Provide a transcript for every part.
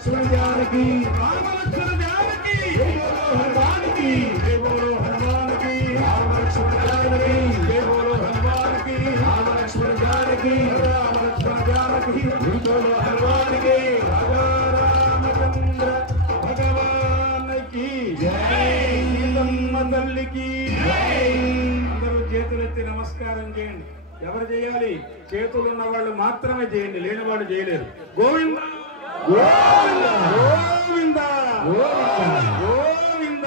जानकी रामलक्ष्मण जानकी जय बोलो हनुमान की रामलक्ष्मण जानकी जय बोलो हनुमान की रामलक्ष्मण जानकी रामलक्ष्मण जानकी जय बोलो हनुमान की रामचंद्र भगवान की जय सीतम्म तल्ली की जय అందరూ చేతులెత్తి నమస్కారం చేయండి ఎవరు చేయాలి చేతులు ఉన్న వాళ్ళు మాత్రమే చేయండి లేని వాళ్ళు చేయలేరు గోవింద గోవింద గోవింద గోవింద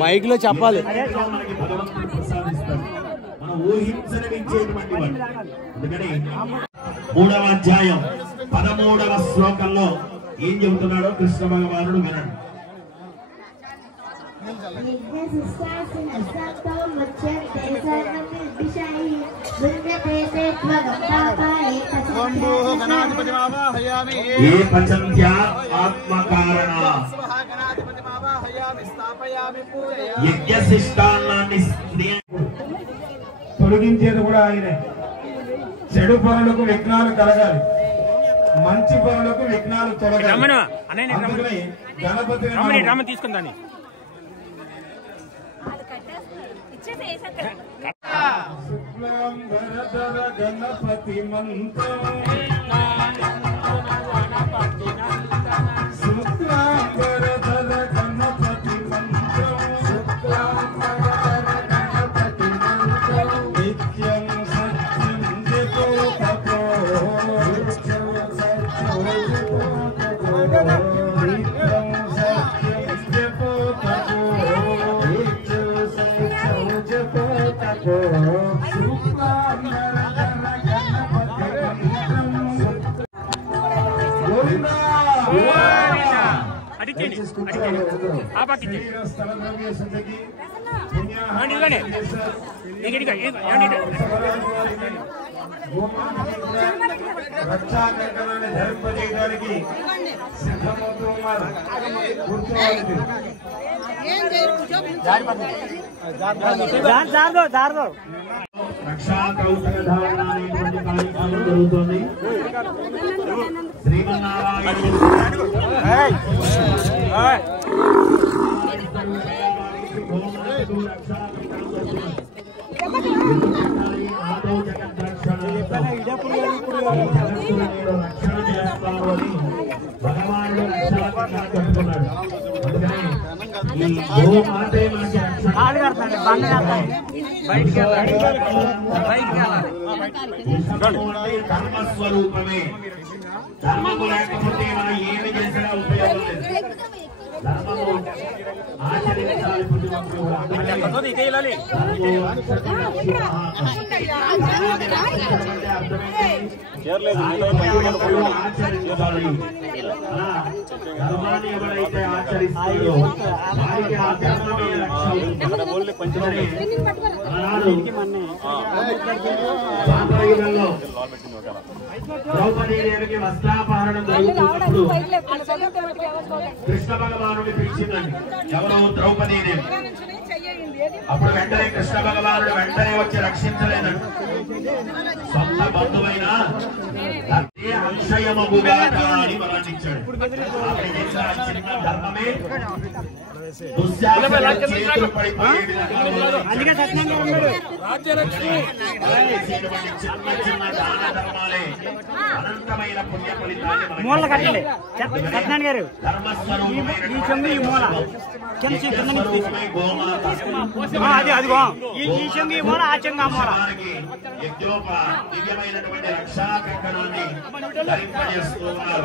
మైక్ లో చెప్పాలి మనం ఊహించని ఇచ్చేటువంటి వాడు అందుకని 3వ అధ్యాయం 13వ శ్లోకంలో ఏం చెబుతున్నాడో కృష్ణ భగవానుడు వినండి. ఏ పచంత్యా ఆత్మకారణ యజ్ఞశిష్టాన్నాన్ని తొలగించేది కూడా ఆయనే. చెడు పనులకు విఘ్నాలు కలగాలి, మంచి పనులకు విఘ్నాలు తొలగాలి. గణపతి తీసుకుందాన్ని గణపతి మంత్రం రక్షాకంకణాన్ని ధరింపజేయడానికి సిద్ధమవుతూ ఉన్నారు. కూర్చోవాలి. రక్షా కౌశల ధారణ అనేటువంటి కార్యక్రమం జరుగుతుంది. శ్రీమన్నారాయణుడు రక్షణ చేస్తాను అని భగవానుడు రక్షణ కట్టుకున్నాడు. అందుకని ఈ గోమాతే మనకి కర్మస్వరూపమే. ధర్మము లేకపోతే మనం ఏమి చేసినా ఉపయోగం లేదు. ధర్మము ఆచరించాలి. ధర్మాన్ని ఎవరైతే ఆచరిస్తారో వారికి ఆ ధర్మమే రక్ష. ద్రౌపదీదేవికి వస్త్రాపహరణం జరుగుతున్నప్పుడు కృష్ణ భగవానుడి పిలిచిందండి. ఎవరో ద్రౌపదీదేవి. అప్పుడు వెంటనే కృష్ణ భగవానుడు వెంటనే వచ్చి రక్షించలేదండి. సొంత బంధువైన అంశయమగుగా అని మరణించాడు. చిన్న ధర్మమే చేతులు పడిపోయే విధంగా చిన్న చిన్న దాన ధర్మాలే అనంతమైన పుణ్య ఫలితాన్ని దివ్యమైనటువంటి రక్షా కంకణాన్ని ధరింపజేస్తూ ఉన్నారు.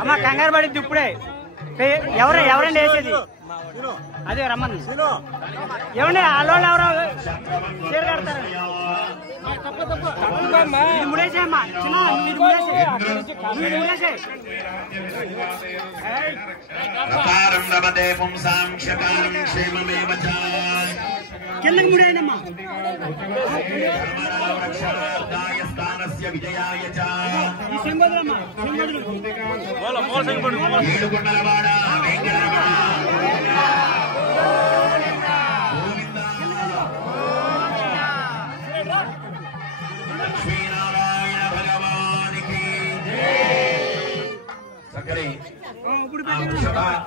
అమ్మ కంగారు పడింది ఇప్పుడే. ఎవరండి వేసేది? అదే రమ్మని ఏమండి ఆలోళ్ళు ఎవరో షేర్ కడతారు ముడేసేమ్మా చిన్న ముడేసే కిందకి ముడేనమ్మా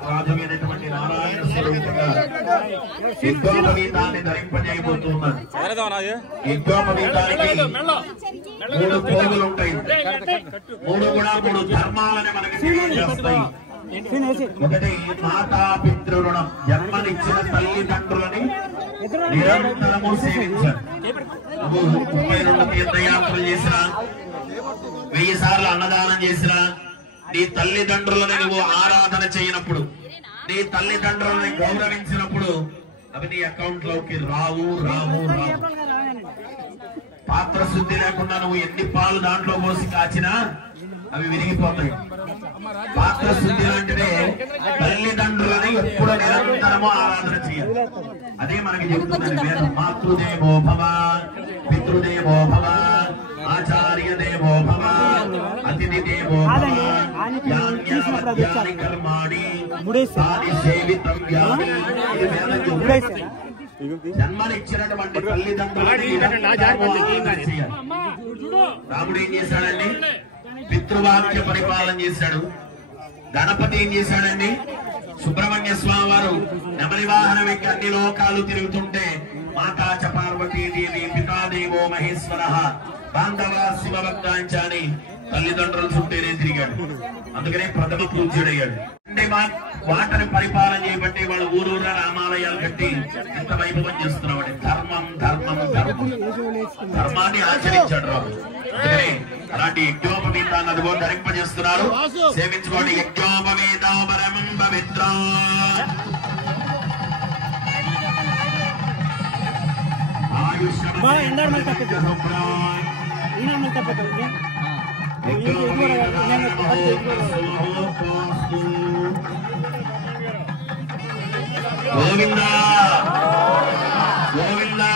రాజమైనటువంటి నారాయణ స్వరూపంగా యుద్ధోపగీతాన్ని ధరింపజేయబోతున్నారు. యుద్ధోపగీతానికి 3 పోగులు ఉంటాయి. 3 కూడా 3 ధర్మాలని మనకి తెలియజేస్తాయి. ఒకటి మాతా పితృ రుణం, జన్మనిచ్చిన తల్లిదండ్రులని నిరంతరము సేవించాలి. 32 తీర్థయాత్రలు చేసినా, 1000 సార్లు అన్నదానం చేసినా, నీ తల్లిదండ్రులని నువ్వు ఆరాధన చేయనప్పుడు, నీ తల్లిదండ్రులని గౌరవించినప్పుడు అవి నీ అకౌంట్ లోకి రావు. పాత్ర శుద్ధి లేకుండా నువ్వు ఎన్ని పాలు దాంట్లో పోసి కాచినా అవి విరిగిపోతాయి. పాత్ర శుద్ధి లాంటిదే తల్లిదండ్రులని ఎప్పుడు నిరంతరము ఆరాధన చేయాలి. అదే మనకి చెప్తుంది వేదం. మాతృదేవో భవ, పితృదేవో భవ, ఆచార్య దేవో భవ, అతిథి దేవో భవ, యాన్యావద్యాని కర్మాణి తాని సేవితవ్యాని. జన్మనిచ్చినటువంటి తల్లిదండ్రులని చేయాలి. రాముడు ఏం చేశాడండి? పితృవాక్య పరిపాలన చేశాడు. గణపతి ఏం చేశాడండి? సుబ్రహ్మణ్య స్వామి వారు నెమలి వాహనం ఎక్కి అన్ని లోకాలు తిరుగుతుంటే మాతా చ పార్వతీదేవి పితాదేవో మహేశ్వర బాంధవ శివభక్తాంచాని తల్లిదండ్రుల చుట్టేనే తిరిగాడు. అందుకనే ప్రథమ పూజ్యుడయ్యాడు. అంటే వాటని పరిపాలన చేయబట్టి వాళ్ళు ఊరూరా రామాలయాలు కట్టి ఎంత వైభవం చేస్తున్నామండి. ధర్మాన్ని ఆచరించాడు రాము. అందుకనే అలాంటి యజ్ఞోపవీతాన్ని అదిగో ధరింపజేస్తున్నారు. సేవించుకోండి. యజ్ఞోపవీతం పరమం పవిత్రం. గోవిందా గోవిందా.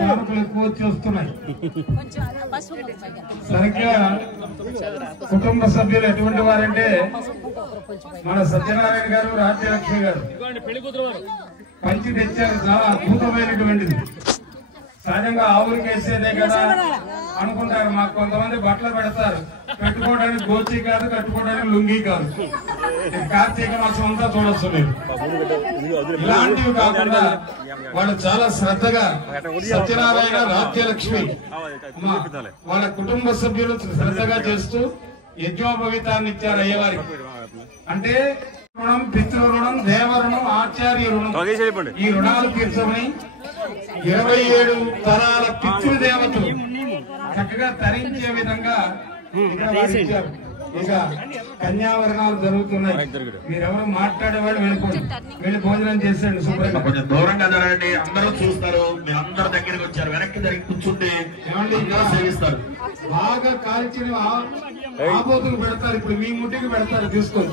కానుకలు ఎక్కువ వచ్చి వస్తున్నాయి. సరిగ్గా కుటుంబ సభ్యులు ఎటువంటి వారంటే మన సత్యనారాయణ గారు, రాజ్యలక్ష్మి గారు పంచి తెచ్చారు. చాలా అద్భుతమైనటువంటిది. సహజంగా ఆవులకి వేసేదే కదా అనుకుంటారు. మాకు కొంతమంది బట్టలు పెడతారు, కట్టుకోవడానికి గోచి కాదు, కట్టుకోవడానికి లుంగి కాదు. కార్తీక మాసం అంతా చూడొచ్చు మీరు. ఇలాంటివి కాకుండా వాళ్ళు చాలా శ్రద్ధగా సత్యనారాయణ, రాజ్యలక్ష్మి వాళ్ళ కుటుంబ సభ్యులు శ్రద్ధగా చేస్తూ యజ్ఞోపవీతాన్ని ఇచ్చారు అయ్యవారికి. అంటే రుణం, పితృ రుణం, దేవ రుణం, ఆచార్య రుణం, ఈ రుణాలు తీర్చమని 27 తరాల పితృదేవతలు చక్కగా తరించే విధంగా ఇచ్చారు. ఇక కన్యావరణాలు జరుగుతున్నాయి. మీరెవరు మాట్లాడేవాడు వెళ్ళి భోజనం చేసేయండి. శుభ్రంగా కొంచెం దూరంగా జరగండి. అందరూ చూస్తారు. మీరు అందరూ దగ్గరికి వచ్చారు. వెనక్కి జరిగి కూర్చుంటే సేవిస్తారు. బాగా కాల్చిన ఆబోతులు పెడతారు. ఇప్పుడు మీ ముట్టికి పెడతారు. తీసుకొని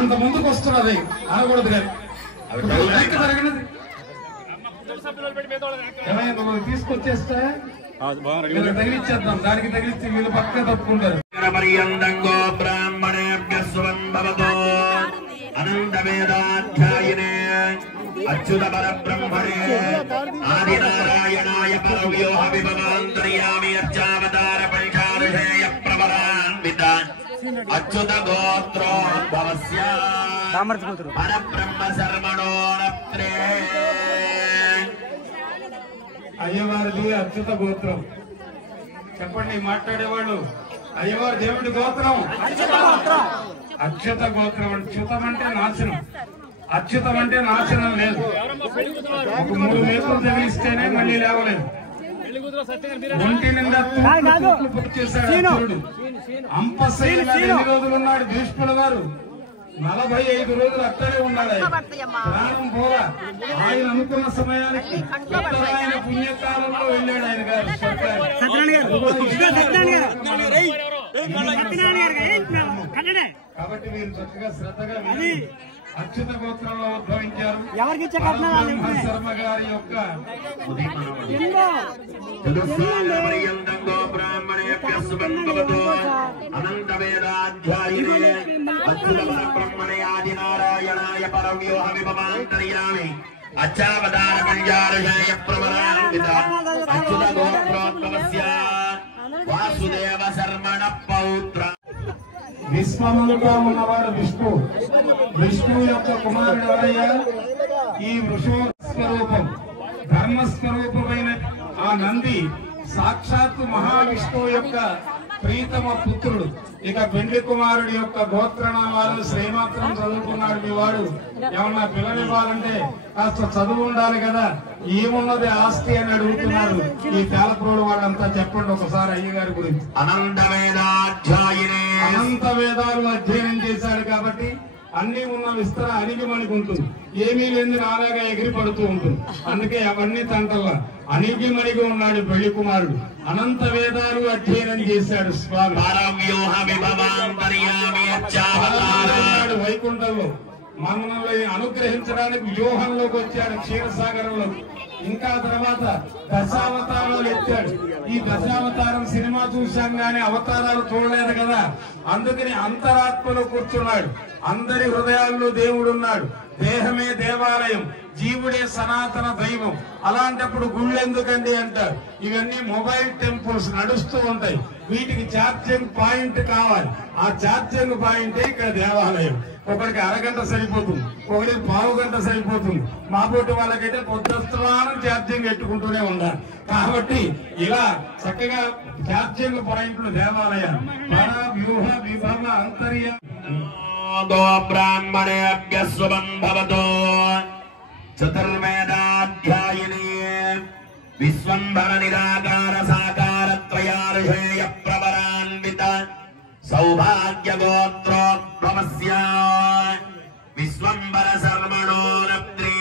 అంత ముందుకు వస్తున్నది అనకూడదు కానీ వెనక్కి జరగనది తీసుకొచ్చేస్తే తగిలిచ్చేద్దాం. దానికి తగిలిస్తే వీళ్ళు పక్క తప్పుకుంటారు. అనంతవేదాధ్యాయనే అచ్యుత పరబ్రహ్మణే ఆదినారాయణాయ పరవ్యూహ విభవాంతర్యామి అర్చావతార పంచారుషేయ ప్రవరాన్విత అచ్యుత గోత్రోద్భవస్య పరబ్రహ్మ శర్మణోరత్రే. అయ్యవారిది అచ్యుత గోత్రం. చెప్పండి మాట్లాడేవాళ్ళు. అయ్యవారు దేవుడి గోత్రం అచ్యుత గోత్రం. అచ్యుతం అంటే నాశనం, అచ్యుతం అంటే నాశనం లేదు. ఒక 3 మేకులు తగిలిస్తేనే మళ్ళీ లేవలేదు. ఒంటి నిండా తూట్లు పొచ్చేశాడు అర్జునుడు. అంపశయ్య మీద ఎన్ని రోజులు ఉన్నాడు భీష్ముడు గారు? 45 రోజులు అక్కడే ఉన్నాడు. ప్రాణం పోరా. ఆయన అనుకున్న సమయానికి ఆయన పుణ్యకాలంలో వెళ్ళాడు ఆయన గారు. కాబట్టి మీరు చక్కగా శ్రద్ధగా అచ్యుత గోత్రంలో ఉద్భవించారు. శర్మ గారి యొక్క అనంత వేదాధ్యాయినే అచ్యుత బ్రహ్మణే ఆదినారాయణాయ పరవ్యూహ విభవాంతర్యామి అచ్చావతార కళ్యాణాయ ప్రవరాన్విత అచ్యుత గోత్రోద్భవస్య వాసుదేవ శర్మణ పౌత్ర. విశ్వములుగా ఉన్నవాడు విష్ణు. విష్ణు యొక్క కుమారుడు ఎవరయ్యా? ఈ వృషభ స్వరూపం, ధర్మస్వరూపమైన ఆ నంది సాక్షాత్తు మహావిష్ణువు యొక్క ప్రీతమ పుత్రుడు. ఇక పెండ్లి కుమారుడి యొక్క గోత్రనామాలు శ్రీమాత్రం చదువుకున్నాడు మీ వాడు. ఏమన్నా పిల్లనివ్వాలంటే కాస్త చదువు ఉండాలి కదా. ఏమున్నది ఆస్తి అని అడుగుతున్నారు. ఈ పేలప్రోడు వాళ్ళంతా చెప్పండి ఒకసారి అయ్యగారి గురించి. అనంత వేదాధ్యాయినే అనంత వేదాలు అధ్యయనం చేశాడు కాబట్టి అన్ని ఉన్న విస్తర అణిగి మణిగి ఉంటుంది. ఏమీ లేని నాలాగా ఎగిరి పడుతూ ఉంటుంది. అందుకే అవన్నీ తంటల్లా అణిగి మణిగి ఉన్నాడు పెళ్లి కుమారుడు. అనంత వేదాలు అధ్యయనం చేశాడు స్వామి. వైకుంఠంలో మనల్ని అనుగ్రహించడానికి వ్యూహంలోకి వచ్చాడు క్షీరసాగరంలో. ఇంకా తర్వాత దశావతారాలు ఎత్తాడు. ఈ దశావతారం సినిమా చూశాం గానీ అవతారాలు చూడలేదు కదా. అందుకని అంతరాత్మలో కూర్చున్నాడు. అందరి హృదయాల్లో దేవుడున్నాడు. దేహమే దేవాలయం, జీవుడే సనాతన దైవం. అలాంటప్పుడు గుళ్ళు ఎందుకండి అంటారు. ఇవన్నీ మొబైల్ టెంపుల్స్ నడుస్తూ ఉంటాయి. వీటికి ఛార్జింగ్ పాయింట్ కావాలి. ఆ ఛార్జింగ్ పాయింటే ఇక్కడ దేవాలయం. ఒకరికి అరగంట సరిపోతుంది, ఒకరికి పావు గంట సరిపోతుంది. మా పోటీ వాళ్ళకైతే పొద్దుస్తానం ఛార్జింగ్ పెట్టుకుంటూనే ఉండాలి. కాబట్టి ఇలా చక్కగా ఛార్జింగ్ పాయింట్లు దేవాలయం. మన వ్యూహ విభవ అంతర్య బ్రాహ్మణేభ్య శుభం భవతో. చతుర్వేదాధ్యాయిని విశ్వంభర నిరాకార సాకార త్రయార్షేయ ప్రవరాన్విత సౌభాగ్య గోత్రోద్భవస్య విశ్వంభర శర్మణోరత్రీ.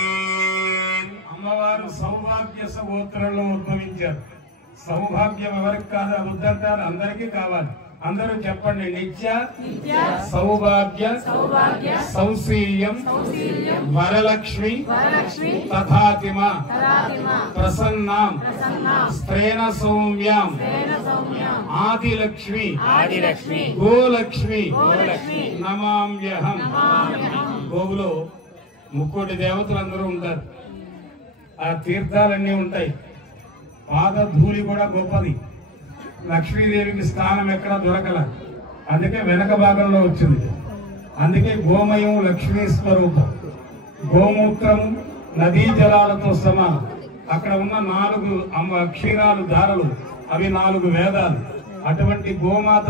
అమ్మవారు సౌభాగ్య గోత్రంలో ఉద్భవించారు. సౌభాగ్యం ఎవరికి కాదు వద్దంటారు, అందరికీ కావాలి. అందరూ చెప్పండి. నిత్య సౌభాగ్య సౌశీల్యం వరలక్ష్మి తథాతిమ ప్రసన్నాం స్త్రేణ సౌమ్యాం ఆదిలక్ష్మి గోలక్ష్మి నమామ్యహం. గోవులో ముక్కోటి దేవతలందరూ ఉంటారు. ఆ తీర్థాలన్నీ ఉంటాయి. పాదధూళి కూడా గొప్పది. లక్ష్మీదేవికి స్థానం ఎక్కడ దొరకల. అందుకే వెనక భాగంలో వచ్చింది. అందుకే గోమయం లక్ష్మీ స్వరూపం. గోమూత్రము నదీ జలాలతో సమానం. అక్కడ ఉన్న 4 క్షీరాలు ధారలు, అవి 4 వేదాలు. అటువంటి గోమాత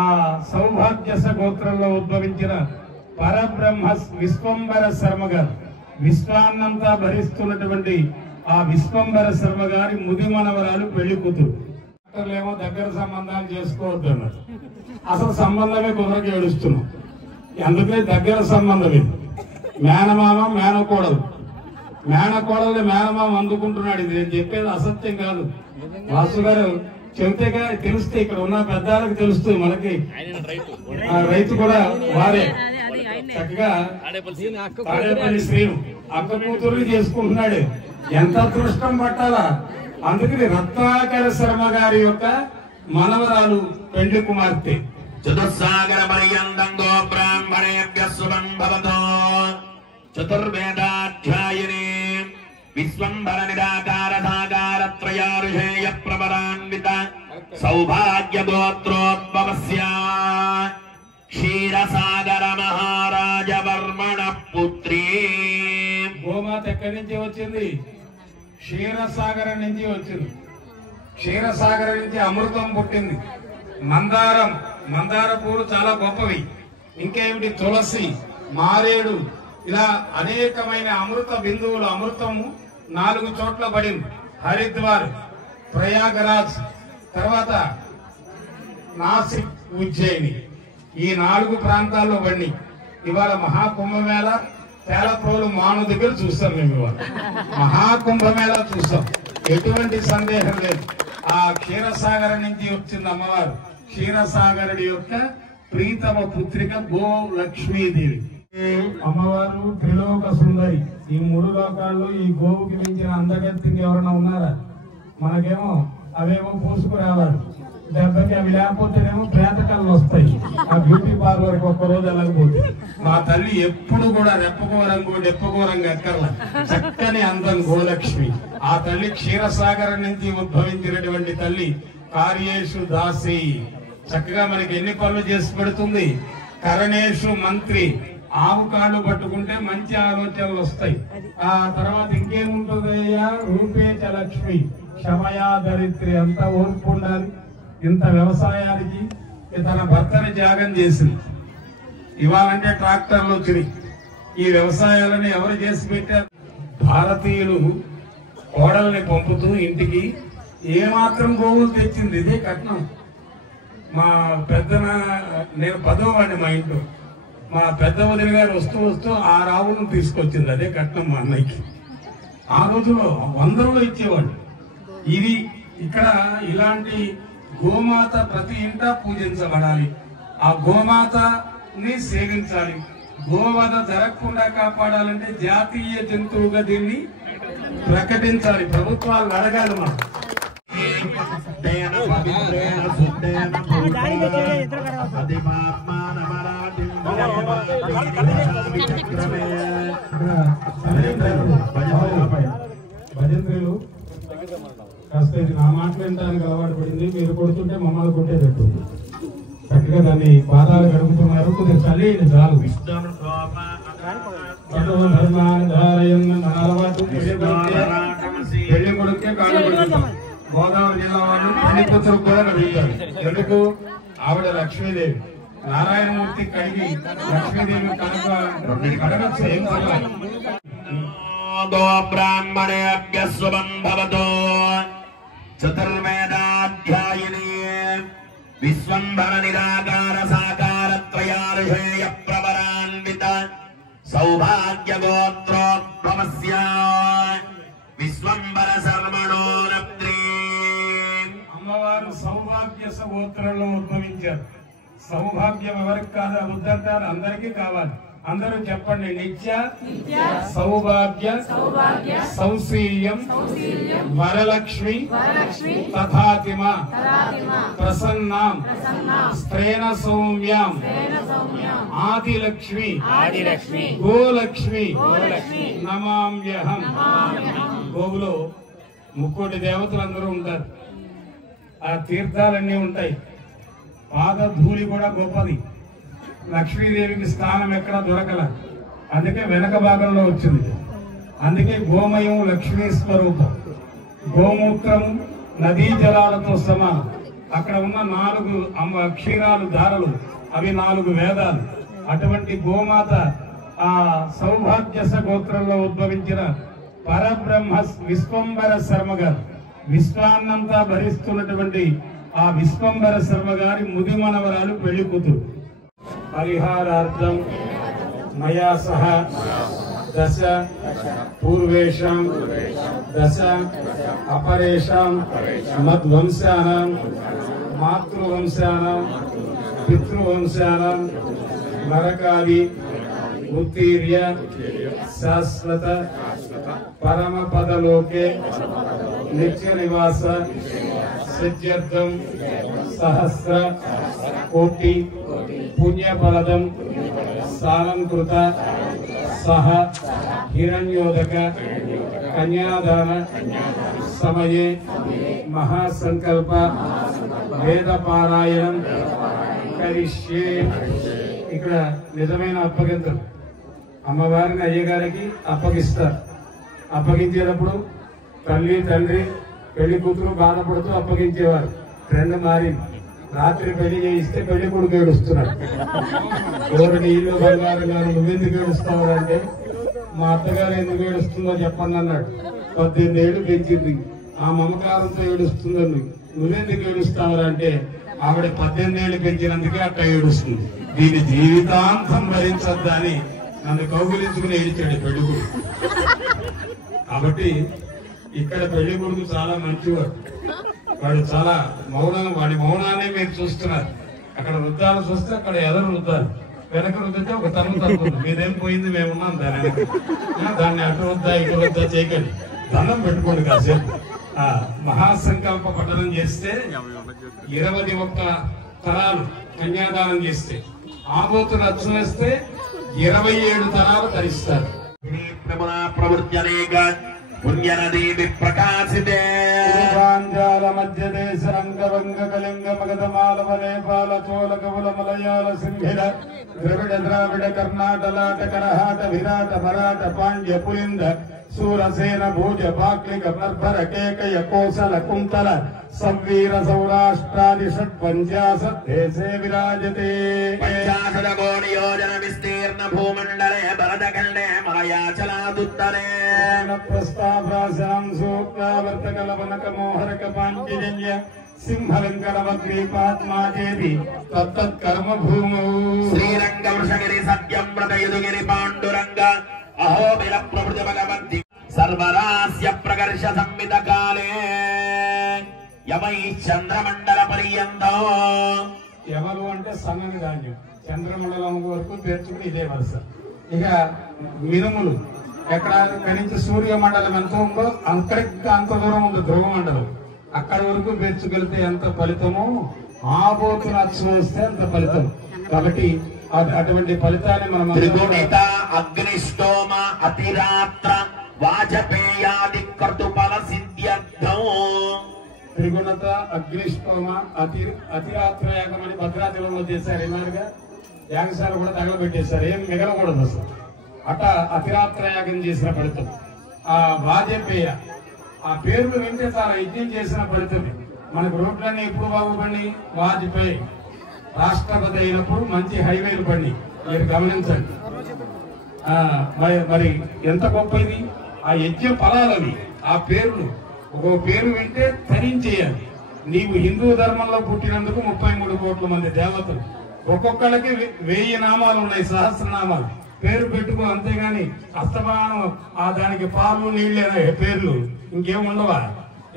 ఆ సౌభాగ్యస గోత్రంలో ఉద్భవించిన పరబ్రహ్మ విశ్వంబర శర్మ గారు. విశ్వాన్నంతా భరిస్తున్నటువంటి ఆ విశ్వంబర శర్మ గారి ముది మనవరాలు పెళ్లి కూతురు. ఏమో దగ్గర సంబంధాలు చేసుకోవద్దు అన్నారు. అసలు సంబంధమే కుదరక ఏడుస్తున్నాం. అందుకని దగ్గర సంబంధం ఇది. మేనమామ మేనకోడలు, మేనకోడల్ని మేనమామ అందుకుంటున్నాడు. ఇది నేను చెప్పేది అసత్యం కాదు. వాసు గారు చెబితేగా తెలిస్తే ఇక్కడ ఉన్న పెద్దలకు తెలుస్తుంది. మనకి రైతు కూడా వారే. చక్కగా తాడేపల్లి శ్రీను అక్క కూతుర్ని చేసుకుంటున్నాడు. ఎంత అదృష్టం పట్టాలా. అందుకని రత్నాకర శర్మ గారి యొక్క మనవరాలు పెండ్లి కుమార్తె. చతుస్సాగర పర్యంతం గో బ్రాహ్మణేభ్య శుభం భవతో. చతుర్వేదాధ్యాయిని విశ్వంభర నిరాకార సాకార త్రయార్షేయ ప్రవరాన్విత సౌభాగ్య గోత్రోద్భవస్య క్షీరసాగర మహారాజ వర్మణ పుత్రీ. గోమాత ఎక్కడి నుంచి వచ్చింది? క్షీరసాగరం నుంచి వచ్చింది. క్షీరసాగరం నుంచి అమృతం పుట్టింది. మందార పూలు చాలా గొప్పవి. ఇంకేమిటి? తులసి, మారేడు, ఇలా అనేకమైన అమృత బిందువులు. అమృతము 4 చోట్ల పడింది. హరిద్వార్, ప్రయాగరాజ్, తర్వాత నాసిక్, ఉజ్జయిని, ఈ 4 ప్రాంతాల్లో బండి. ఇవాళ మహాకుంభమేళ తేలప్రోలు మాను దగ్గర చూస్తాం మేము. ఇవాళ మహాకుంభమేళ చూస్తాం, ఎటువంటి సందేహం లేదు. ఆ క్షీరసాగర్ నుంచి వచ్చింది అమ్మవారు. క్షీరసాగరుడి యొక్క ప్రీతమ పుత్రిక గో లక్ష్మీదేవి. అమ్మవారు త్రిలోక సుందరి. ఈ 3 లోకాల్లో ఈ గోవుకి మించిన అందగత్తికి ఎవరైనా ఉన్నారా? మనకేమో అవేమో పూసుకురావాలి, దెబ్బకి అవి లేకపోతేనేమో ప్రేతకళ్ళు వస్తాయి. ఆ బ్యూటీ పార్లర్కి ఒక్కరోజు వెళ్ళకపోతే మా తల్లి ఎప్పుడు కూడా రెప్పకోరంగు డెప్పకోరంగు ఎక్కర్ల, చక్కని అందం గోలక్ష్మి. ఆ తల్లి క్షీరసాగరం నుంచి ఉద్భవించినటువంటి తల్లి. కార్యేషు దాసి, చక్కగా మనకి ఎన్ని పనులు చేసి పెడుతుంది. కరణేషు మంత్రి, ఆవు కాళ్ళు పట్టుకుంటే మంచి ఆలోచనలు వస్తాయి. ఆ తర్వాత ఇంకేముంటుందయ్యా? రూపేచ లక్ష్మి, క్షమయా దరిద్రి. అంత ఓర్పు ఉండాలి. ఇంత వ్యవసాయానికి తన భర్తని త్యాగం చేసింది. ఇవాళంటే ట్రాక్టర్లు వచ్చినాయి. ఈ వ్యవసాయాలను ఎవరు చేసి పెట్టారు? భారతీయులు కోడల్ని పంపుతూ ఇంటికి ఏమాత్రం గోవులు తెచ్చింది. ఇదే కట్నం. మా పెద్దన, నేను 10వ వాడిని మా ఇంట్లో. మా పెద్ద వదిన గారు వస్తూ వస్తూ 6 ఆవులను తీసుకొచ్చింది. అదే కట్నం మా అన్నయ్యకి. ఆ రోజులో 100లో ఇచ్చేవాళ్ళు. ఇది ఇక్కడ ఇలాంటి గోమాత ప్రతి ఇంట పూజించబడాలి. ఆ గోమాతని సేవించాలి. గోవధ జరగకుండా కాపాడాలంటే జాతీయ జంతువుగా దీన్ని ప్రకటించాలి. ప్రభుత్వాలు అడగాలి. మనం భజంత్రులు కాస్త ఇది నా మాటలు వినడానికి అలవాటు పడింది. మీరు కొడుతుంటే మమ్మల్ని కొట్టేటట్టు చక్కగా దాన్ని పాదాలు గడుపుతున్నారు. కొద్దిగా చలి చాలు. పెళ్లి కొడుకే కాళ్ళు పడుతుంది. గోదావరి జిల్లా వాళ్ళు పెళ్లి కూతురు కూడా అడుగుతారు. ఎందుకు? ఆవిడ లక్ష్మీదేవి. నారాయణమూర్తి కడిగి లక్ష్మీదేవి కడగచ్చు. ఏం కావాలి? బ్రాహ్మణేభ్యః శుభం భవతు. చతుర్వేదాధ్యాయిని విశ్వంభర నిరాకార సాకార త్రయార్షేయ ప్రవరాన్విత సౌభాగ్య గోత్రోద్భవస్య విశ్వంభర శర్మణో నప్త్రీ. అమ్మవారు సౌభాగ్య గోత్రంలో ఉద్భవించారు. సౌభాగ్యం ఎవరికి కాదు, వద్దంటారు, అందరికీ కావాలి. అందరూ చెప్పండి. నిత్య సౌభాగ్య సౌశీల్యం వరలక్ష్మి తథాతిమ ప్రసన్నాం స్త్రేణ సౌమ్యాం ఆదిలక్ష్మి గోలక్ష్మి నమామ్యహం. గోవులో 3 దేవతలు అందరూ ఉంటారు. ఆ తీర్థాలన్నీ ఉంటాయి. పాదధూళి కూడా గొప్పది. లక్ష్మీదేవికి స్థానం ఎక్కడ దొరకల, అందుకే వెనక భాగంలో వచ్చింది. అందుకే గోమయం లక్ష్మీ స్వరూపం. గోమూత్రం నదీ జలాలతో సమానం. అక్కడ ఉన్న 4 అక్షరాలు ధారలు, అవి 4 వేదాలు. అటువంటి గోమాత ఆ సౌభాగ్యస గోత్రంలో ఉద్భవించిన పరబ్రహ్మ విశ్వంబర శర్మ గారు. విశ్వాన్నంతా భరిస్తున్నటువంటి ఆ విశ్వంబర శర్మ గారి ముది మనవరాలు పెళ్లి కూతురు. పరిహారార్థం మయా సహ 10 పూర్వేషాం 10 అపరేషాం మద్వంశానాం మాతృవంశానాం పితృవంశానాం నరకాది ఉత్తీర్య శాశ్వత పరమ పదలోకే నిత్య నివాస సిద్ధ్యర్థం సహస్ర కోటి పుణ్యఫలదం సాలంకృత సహ హిరణ్యోదక కన్యాదాన సమయే మహాసంకల్ప వేదపారాయణం కరిష్యే. ఇక్కడ నిజమైన అప్పగింతలు. అమ్మవారిని అయ్యగారికి అప్పగిస్తారు. అప్పగించేటప్పుడు తల్లి తండ్రి పెళ్లి కూతురు బాధపడుతూ అప్పగించేవారు. ట్రెండ్ మారింది. రాత్రి పెళ్లి చేయిస్తే పెళ్లి కొడుకు ఏడుస్తున్నాడు. ఎవరు నీళ్లు బంగారు గారు నువ్వెందుకు ఏడుస్తావు అంటే, మా అత్తగారు ఎందుకు ఏడుస్తుందో చెప్పండి అన్నాడు. 18 ఏళ్లు పెంచింది. ఆ మమకారంతో ఏడుస్తుందని నువ్వెందుకు ఏడుస్తావరా అంటే ఆవిడ 18 ఏళ్ళు పెంచినందుకే అట్లా ఏడుస్తుంది. దీని జీవితాంతం భరించద్దని నన్ను కౌగులించుకుని ఏడిచాడు పెళ్ళికొడుకు. కాబట్టి ఇక్కడ పెళ్ళికొడుకు చాలా మంచివాడు. వాడు చాలా వాడి మౌనాన్ని మీరు చూస్తున్నారు. అక్కడ వృద్ధాలు చూస్తే అక్కడ ఎదరు వృద్ధాలు, వెనక రుద్దితే ఒక తరుతుంది. మీదేం పోయింది, మేమున్నాం దాన్ని అటు వద్దా ఇటు వద్దా చేయకండి, దండం పెట్టుకోండి కాసేపు. మహాసంకల్ప పఠనం చేస్తే 21 తరాలు కన్యాదానం చేస్తే, ఆబోతులు అచ్చం వేస్తే 27 తరాలు తరిస్తారు. పుణ్యనదీ ప్రకాశితే మధ్య దేశ అంగవంగ కళింగ మగధ మాలవ నేపాల చోళ కవుల మలయాళ సింహిల ద్రవిడ ద్రావిడ కర్ణాటలాట కరహాట విరాట మరాఠ పాండ్య పులింద సూరసేన భూజ పాక్లిక మర్భర కేకయ కోసల కుంతల సంవీర సౌరాష్ట్రాది షట్పంచాశత్ దేశే విరాజతే. యోజన విస్తీర్ణ భూమండలే భరతఖండే మలయాచలాదుత్తరే ప్రస్తాభాసం సూక్తావర్తకలవనక మోహరక పాంచజన్య సింహలంకరమగ్రీపాత్మాచేది తత్తత్కర్మ భూమౌ. శ్రీరంగ వృషగిరి సత్యం వ్రతయుధగిరి పాండురంగ అహోబిల ప్రవృతి భగవంతి సర్వరాస్య ప్రకర్ష సంవిత కాలే యమై చంద్రమండల పర్యంతం. ఎవరు అంటే సన్నని ధాన్యం చంద్రమండలం వరకు పేర్చుకుని ఇదే వరుస. ఇక మినుములు ఎక్కడ కనించి సూర్యమండలం ఎంత ఉందో అక్కడికి అంత దూరం ఉంది ధ్రువ మండలం. అక్కడి వరకు పేర్చుకెళ్తే ఎంత ఫలితమో ఆబోతులు అచ్చు వేస్తే అంత ఫలితం. కాబట్టి అటువంటి ఫలితాన్ని మనం త్రిగుణిత అగ్నిష్టోమ అతిరాత్ర వాజపేయాది కర్తుఫల సిద్ధ్యర్థం. త్రిగుణత అగ్నిష్టోమ అతిరాత్రయాగం అని భద్రాచలంలో చేశారు. ఇలాగా యాగశాల కూడా తగలబెట్టేశారు, ఏం మిగలకూడదు అసలు. అట అతిరాత్రయాగం చేసిన ఫలితం. ఆ వాజపేయ ఆ పేర్లు వింటే చాలా యజ్ఞం చేసిన ఫలితం. మనకు రోడ్లన్నీ ఎప్పుడు బాగుపడి వాజ్పేయి రాష్ట్రపతి అయినప్పుడు మంచి హైవేలు పడి మీరు గమనించండి. మరి ఎంత గొప్ప ఇది ఆ యజ్ఞ ఫలాలవి. ఆ పేర్లు ఒక్కో పేరు వింటే ధరించేయాలి. నీవు హిందూ ధర్మంలో పుట్టినందుకు 33 కోట్ల మంది దేవతలు, ఒక్కొక్కళ్ళకి 1000 నామాలు ఉన్నాయి, సహస్రనామాలు. పేరు పెట్టుకో, అంతేగాని అస్తమానం దానికి పాలు నీళ్లేనా పేర్లు, ఇంకేముండవా?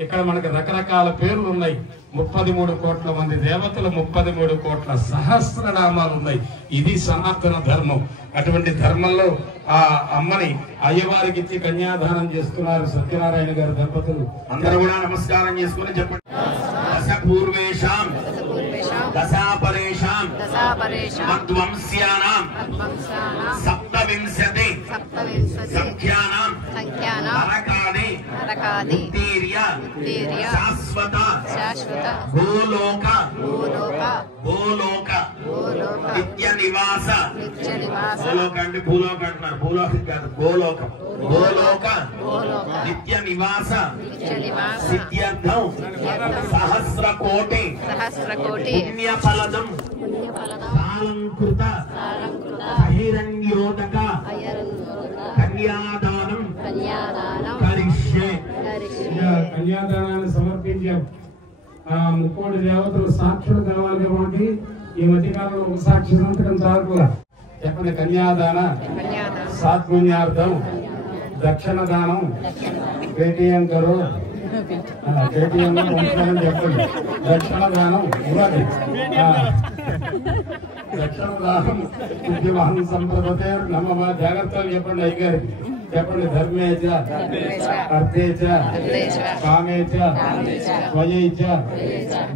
ఇక్కడ మనకి రకరకాల పేర్లు ఉన్నాయి. 33 కోట్ల మంది దేవతలు, 33 కోట్ల సహస్రనామాలు ఉన్నాయి. ఇది సనాతన ధర్మం. అటువంటి ధర్మంలో ఆ అమ్మని అయ్యవారికి ఇచ్చి కన్యాదానం చేస్తున్నారు సత్యనారాయణ గారి దంపతులు. అందరూ కూడా నమస్కారం చేసుకుని చెప్పండి. దశ పూర్వేషాం దశాపరేషాం మధ్వంస్యానాం సప్తవింశతి సంఖ్యానాం నరకాది ఉత్తీర్య శాశ్వత భూలోక నిత్య నివాస. భూలోక అంటే భూలోక అంటున్నారు, భూలోకం కాదు, గోలోకం. గోలోక నిత్య నివాస సిద్ధ్యర్థం సహస్ర కోటి పుణ్య ఫలదం సాలంకృత అహిరణ్యోదక కన్యాదానం కరిష్యే. కన్యాదానాన్ని సమర్పించాం. ముక్కోటి దేవతలు సాక్షులు కావాలి కాబట్టి ఈ మధ్యకాలంలో ఒక సాక్షి సంతకం చాలు. చెప్పండి, కన్యాదాన సాత్పుణ్యార్థం దక్షిణ దానం పేటీఎం కరు పేటీఎం పంపుతామని చెప్పండి. దక్షిణ దానం ఇవ్వాలి. దక్షిణ దానం ఉద్యమహం సంప్రదతే నమ. జాగ్రత్తలు చెప్పండి అయ్యగారికి. చెప్పండి, ధర్మేచ అర్థేచ కామేచ స్వయైచ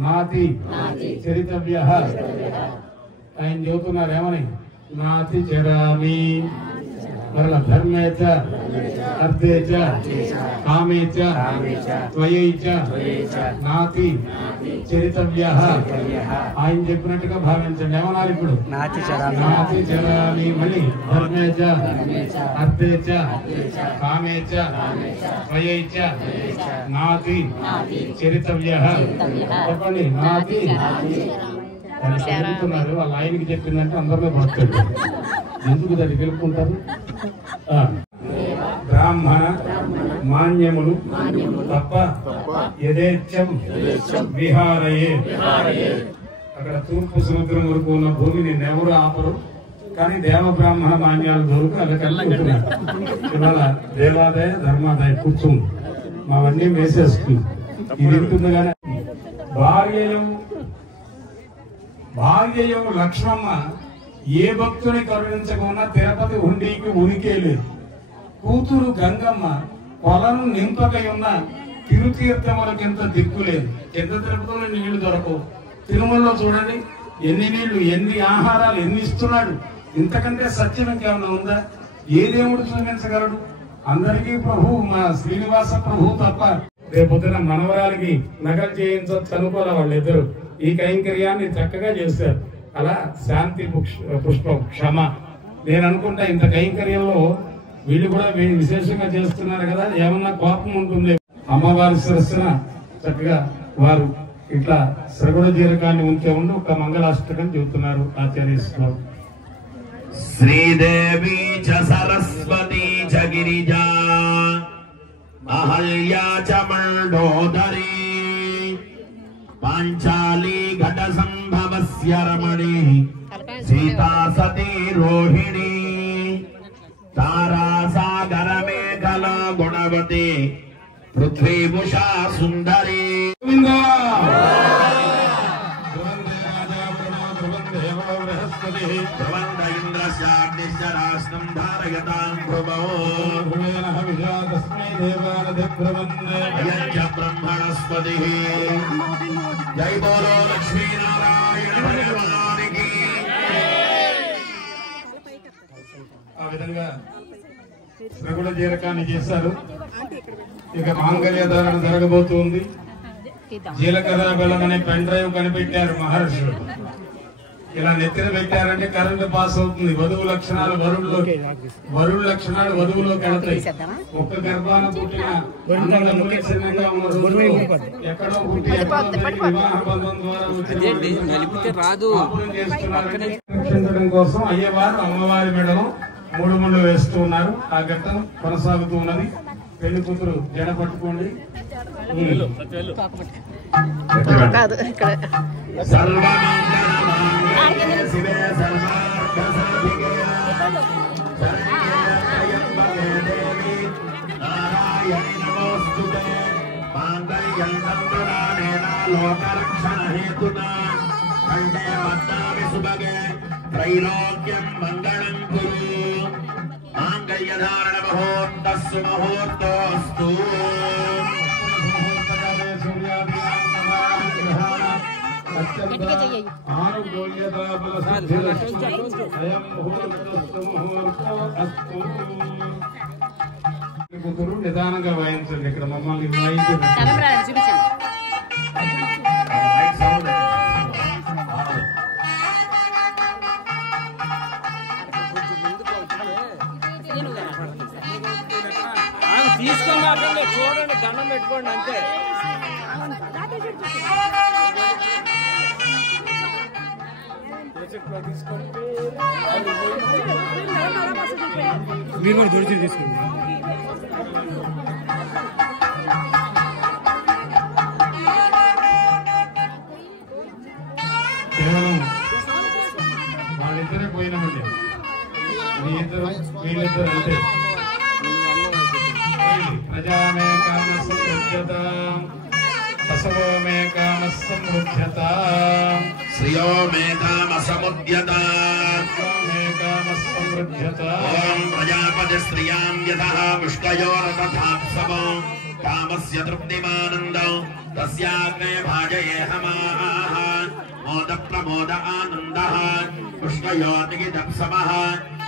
నాతి చరితవ్య. ఆయన చెబుతున్నారు ఏమని, నాతి చరామి. మరలా ధర్మేచ అర్థేచ కామేచ స్వయైచ నాతి చరితవ్య. ఆయన చెప్పినట్టుగా భావించండి. ఏమన్నారు ఇప్పుడు? నాతి చరామి. మళ్ళీ ధర్మేచ అర్థేచ కామేచ స్వయైచ నాతి చరితవ్య. చెప్పండి, నాతి. చెప్తున్నారు వాళ్ళ ఆయనకి చెప్పిందంటే అందరిలో పడుతుంది. ఎందుకు దాన్ని గెలుపుకుంటారు? బ్రాహ్మణ మాన్యములు తప్ప యథేచ్ఛం విహారయే. అక్కడ తూర్పు సముద్రం వరకు ఉన్న భూమిని ఎవరు ఆపరు, కానీ దేవ బ్రాహ్మణ మాన్యాల దొరకు అలా కలుగుతున్నారు. ఇవాళ దేవాదాయ ధర్మాదాయ కూర్చుంది, మావన్నీ వేసేస్తుంది. ఇది ఉంటుంది కానీ భార్యయు లక్ష్మమ్మ ఏ భక్తుని కరుణించకుండా తిరుపతి హుండీకి ఉనికే లేదు. కూతురు గంగమ్మ పొలను నింపకై ఉన్న తిరుతీర్థములకింత దిక్కు లేదు. కింద తిరుపతిలో నీళ్లు దొరకవు, తిరుమలలో చూడండి ఎన్ని నీళ్లు, ఎన్ని ఆహారాలు, ఎన్ని ఇస్తున్నాడు. ఇంతకంటే సత్యం ఇంకేమన్నా ఉందా? ఏ దేవుడు చూపించగలడు? అందరికీ ప్రభు మా శ్రీనివాస ప్రభు తప్ప. రేపొద్దున మనవరాలకి నగలు చేయించవచ్చు అనుకోలే వాళ్ళిద్దరు. ఈ కైంకర్యాన్ని చక్కగా చేశారు. అలా శాంతి పుష్పం క్షమ. నేను అనుకుంటా ఇంత కైంకర్యంలో వీళ్ళు కూడా విశేషంగా చేస్తున్నారు కదా, ఏమన్నా కోపం ఉంటుంది. అమ్మవారి శిరస్సున చక్కగా వారు ఇట్లా శ్రగుణ జీరకాన్ని ఉంచే ఉండి ఒక మంగళాష్టకం చెబుతున్నారు ఆచార్య. శ్రీదేవి చ సరస్వతి చ గిరిజా అహల్యా చ మండోదరీ పాంచాలి ఘట సంభవస్య రమణి సీతా సతీ రోహిణి తారా సాగర మేఘల గుణవతి పృథ్వీభూషా సుందరి. బ్రహ్మణస్పతి. జై బోలో లక్ష్మీ నారాయణ భగవానికి. ఆ విధంగా శ్రగుణ జీరకాన్ని చేశారు. ఇక మాంగళ్య ధారణ జరగబోతుంది. జీలకర్ర బెల్లం అనే పెన్ డ్రైవ్ కనిపెట్టారు మహర్షులు. ఇలా నెత్తిన పెట్టారంటే కరెంట్ పాస్ అవుతుంది. వధువు లక్షణాలు వరుణ్లోకి, వరుణ్ లక్షణాలు వధువులోకి వెళతాయి. ఒక్క గర్భాన పుట్టిన అన్నదమ్ములు చిన్నగా ఉన్న రోజులు ఎక్కడో పుట్టి వివాహ బంధం ద్వారా రక్షించడం కోసం అయ్యవారు అమ్మవారి మెడలో 3 ముళ్ళు వేస్తూ ఉన్నారు. ఆ ఘట్టం కొనసాగుతూ ఉన్నది. పెళ్లి కూతురు జడ పట్టుకోండి. త్రైలోక్యం మంగళం కురు. మాంగళ్యధారణ మహోత్తస్సు మహోత్తోస్తు. కూతురు నిదానంగా వాయించండి. ఇక్కడ మమ్మల్ని వాయించండి. తీసుకొని చూడండి, దండం పెట్టుకోండి అంతే. మీరు కూడా దొరికి తీసుకోండి. కేవలం వాళ్ళిద్దరే పోయినామండి. వీళ్ళిద్దరు అంటే ప్రజామే కామ సమృద్ధ్యత బసవో మే కామ సమృద్ధ్యత శ్రియో మే కామ సముద్యత మే కామ సమృద్ధ్యత. ఓం ప్రజాపతి శ్రియాం యథా పుష్కయోరథాప్సవం కామస్య తృప్తిమానందం తస్యాగ్నే భాజయేహమాః మోద ప్రమోద ఆనందః పుష్కయోర్నిగిదప్సమః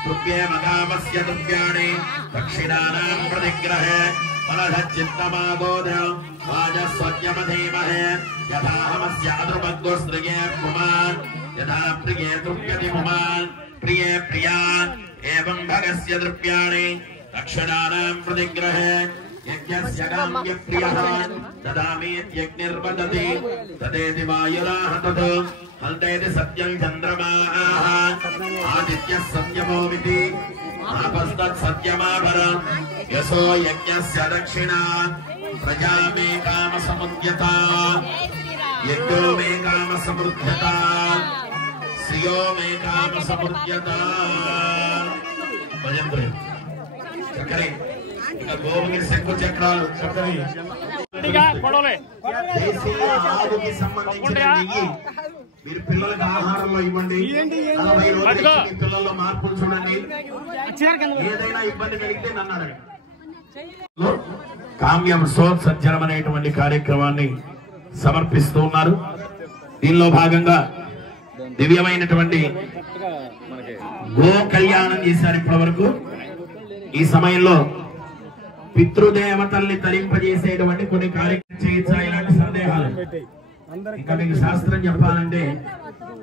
తుభ్యేమ కామస్య తుభ్యాని దక్షిణానాం ప్రతిగ్రహే ఫలధచ్చిత్తమాగోదయం వాజస్వత్యమధీమహే యథాహమస్య అదృమగ్గుస్త్రియే పుమాన్ యథా ప్రియే తృప్యతి పుమాన్ ప్రియే ప్రియాన్ ఏవం భగస్య ద్రవ్యాణి దక్షిణానాం ప్రతిగ్రహే యజ్ఞస్య కామ్య ప్రియః దదామీత్యగ్నిర్వదతి తదేతి వాయురాః తత్ హల్తేతి సత్యం చంద్రమాః ఆదిత్యః సత్యమోమితి ఆపస్తత్ సత్యమాభర యశో యజ్ఞస్య దక్షిణ ప్రజా మే కామ సముద్యత యజ్ఞో మే కామ సమృద్ధ్యత శ్రియో మే కామ సమృద్ధ్యత. భజంత్రి చక్కని ఇక గోవుకి శంకు చక్రాలు చక్కని దేశీయ ఆవుకి సంబంధించిన నెయ్యి మీరు పిల్లలకి ఆహారంలో ఇవ్వండి. 40 రోజులు మీ పిల్లల్లో మార్పులు చూడండి. ఏదైనా ఇబ్బంది కలిగితే నన్ను అడగండి. కామ్యం సోత్సజ్జనం అనేటువంటి కార్యక్రమాన్ని సమర్పిస్తూ ఉన్నారు. దీనిలో భాగంగా దివ్యమైనటువంటి గో కళ్యాణం చేశారు ఇప్పటి వరకు. ఈ సమయంలో పితృదేవతల్ని తరింపజేసేటువంటి కొన్ని కార్యక్రమం చేయొచ్చా ఇలాంటి సందేహాలు. ఇంకా మీకు శాస్త్రం చెప్పాలంటే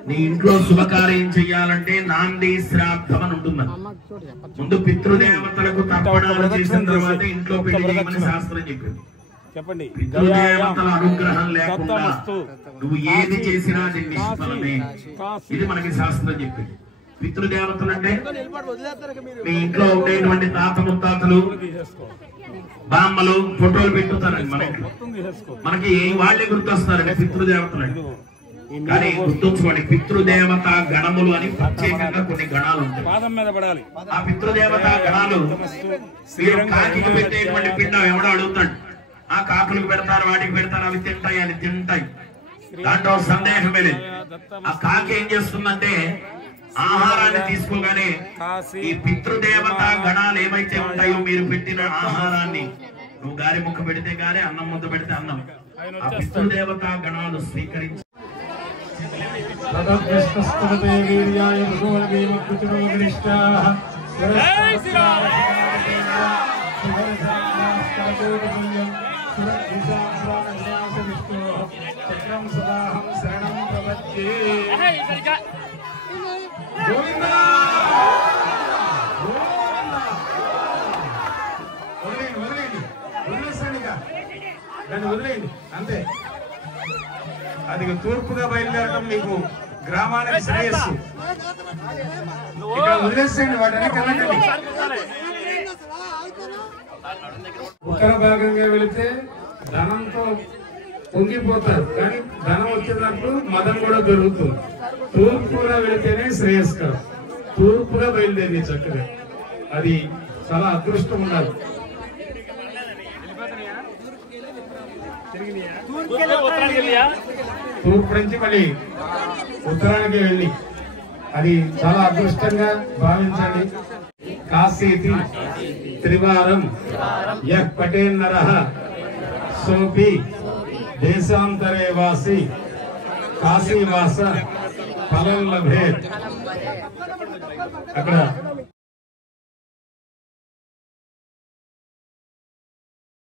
నీ ఇంట్లో శుభకార్యం చెయ్యాలంటే నాంది శ్రాద్ధం అని ఉంటుందని. ముందు పితృదేవతలకు తర్పణాలు చేసిన తర్వాత ఇంట్లో పెళ్లి చేయమని శాస్త్రం చెప్పింది. పితృదేవతల అనుగ్రహం లేకుండా నువ్వు ఏది చేసినా అది నిష్ఫలమే. ఇది మనకి శాస్త్రం చెప్పింది. పితృదేవతలు అంటే మీ ఇంట్లో ఉండేటువంటి తాత ముత్తాతలు బామ్మలు ఫోటోలు పెట్టుతారండి. మనకి వాళ్ళే గుర్తొస్తారండి పితృదేవతలు. కానీ గుర్తుంచుకోండి, పితృదేవత గణములు అని ప్రత్యేకంగా కొన్ని గణాలు ఉంటాయి. ఆ పితృదేవత గణాలు మీరు కాకికి పెట్టేటువంటి పిండం ఎవడో అడుగుతాడు. ఆ కాకులకు పెడతారు, వాటికి పెడతారు, అవి తింటాయి, అని తింటాయి. దాంట్లో సందేహమే లేదు. ఆ కాకి ఏం చేస్తుందంటే ఆహారాన్ని తీసుకోగానే ఈ పితృదేవత గణాలు ఏమైతే ఉంటాయో మీరు పెట్టిన ఆహారాన్ని నువ్వు గారి ముక్క పెడితే గారే, అన్నం ముద్ద పెడితే అన్నం, ఆ పితృదేవత గణాలు స్వీకరించి వదిలేయండి అంతే. అది తూర్పుగా బయలుదేరడం మీకు గ్రామానికి శ్రేయస్సు. ఇక్కడ వదిలేసేయండి, వాటిని కలగండి. ఉత్తర భాగంగా వెళితే ధనంతో పొంగిపోతారు, కానీ ధనం వచ్చేటప్పుడు మదం కూడా పెరుగుతుంది. తూర్పుగా వెళితేనే శ్రేయస్కరం. తూర్పుగా బయలుదేరి చక్కగా అది చాలా అదృష్టం ఉండాలి. తూర్పు నుంచి మళ్ళీ ఉత్తరానికి వెళ్ళి అది చాలా అదృష్టంగా భావించండి. కాశీతి త్రివారం యః పఠేన్నరః సోపి దేశాంతరే వాసి కాశీవాస ఫలం లభేత్. అక్కడ